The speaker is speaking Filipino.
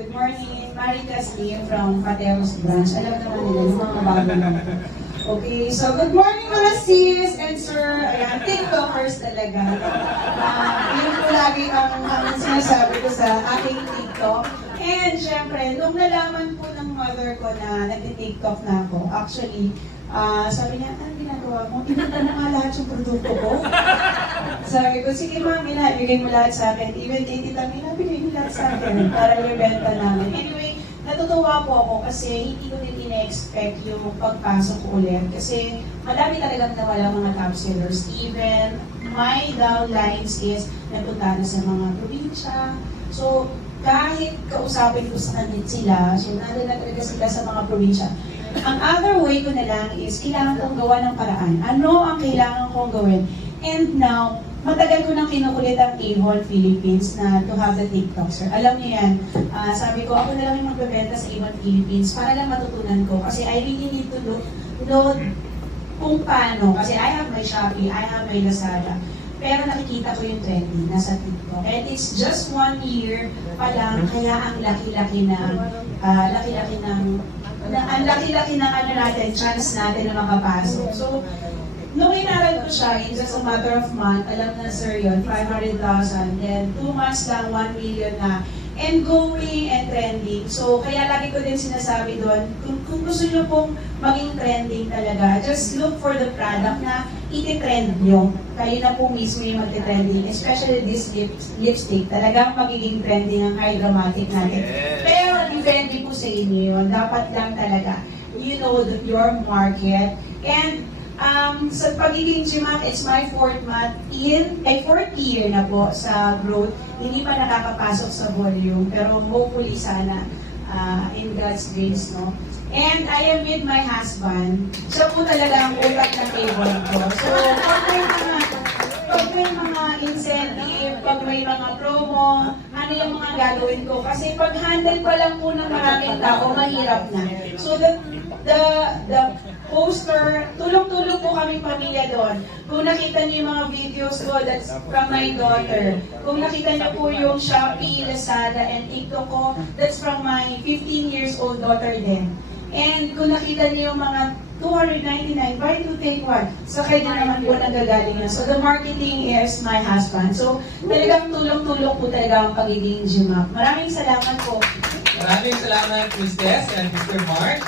Good morning, Maritas Lim from Pateros Branch. Alam naman nila yung mga bago na. Okay, so good morning mga sis and sir. Ayan, TikTokers talaga. Yun po lagi ang sinasabi ko sa aking TikTok. And syempre, nung nalaman po ng mother ko na nag-TikTok na ako, actually, sabi niya, ano ginagawa mo? Pinunta na nga lahat yung produkto ko. Sabi ko, sige ma'am, ibigay mo lahat sa akin. Even kay Tita Mina, bigay mo lahat sa akin para ibenta namin. Anyway, natutuwa po ako kasi hindi ko din ina-expect yung pagpasok ko ulit. Kasi madami talagang nawala mga top sellers. Even my downlines is napunta na sa mga probinsya. So, kahit kausapin ko sa kanit sila, syempre na talaga sila sa mga probinsya. Ang other way ko na lang is kailangan kong gawa ng paraan. Ano ang kailangan kong gawin? And now, matagal ko nang kinukulit ang Avon Philippines na to have the TikTok, sir. Alam niyo yan, sabi ko, ako na lang yung magbebenta sa Avon Philippines para lang matutunan ko. Kasi I really need to know kung paano. Kasi I have my Shopee, I have my Lazada. Pero nakikita ko yung trending nasa TikTok. And it's just 1 year pa lang, kaya ang laki-laki ng ang laki-laki ng ano natin, chance natin na makapasok. So, nung inaral ko siya, in just a matter of month, alam na sir yun, 500,000, then 2 months lang, 1 million na, and going and trending. So, kaya lagi ko din sinasabi doon, kung gusto nyo pong maging trending talaga, just look for the product na iti-trend nyo. Kayo na po mismo yung magti-trending, especially this lipstick, talagang magiging trending ang Hydromatic natin. Pero, depende po sa inyo yun. Dapat lang talaga, you know your market. And, sa pagiging GMAT, it's my fourth year na po sa growth. Hindi pa nakakapasok sa volume, pero hopefully sana in God's grace, no? And I am with my husband. Siya po talaga ang utak ng Avon ko. So, pag may mga incentive, pag may mga promo, ano yung mga gagawin ko? Kasi pag handle pa lang po ng maraming tao, mahirap na. So, the poster, tulong-tulong po kaming pamilya doon. Kung nakita niyo yung mga videos ko, that's from my daughter. Kung nakita niyo po yung Shopee, Lazada, and TikTok ko, that's from my 15 years old daughter din. And kung nakita niyo yung mga 299, buy 2 take 1. Sa kanya naman po nanggagaling na. So the marketing is my husband. So talagang tulong-tulong po talaga ang pagiging GMAP. Maraming salamat po. Maraming salamat, Miss Tess and Mr. Mark.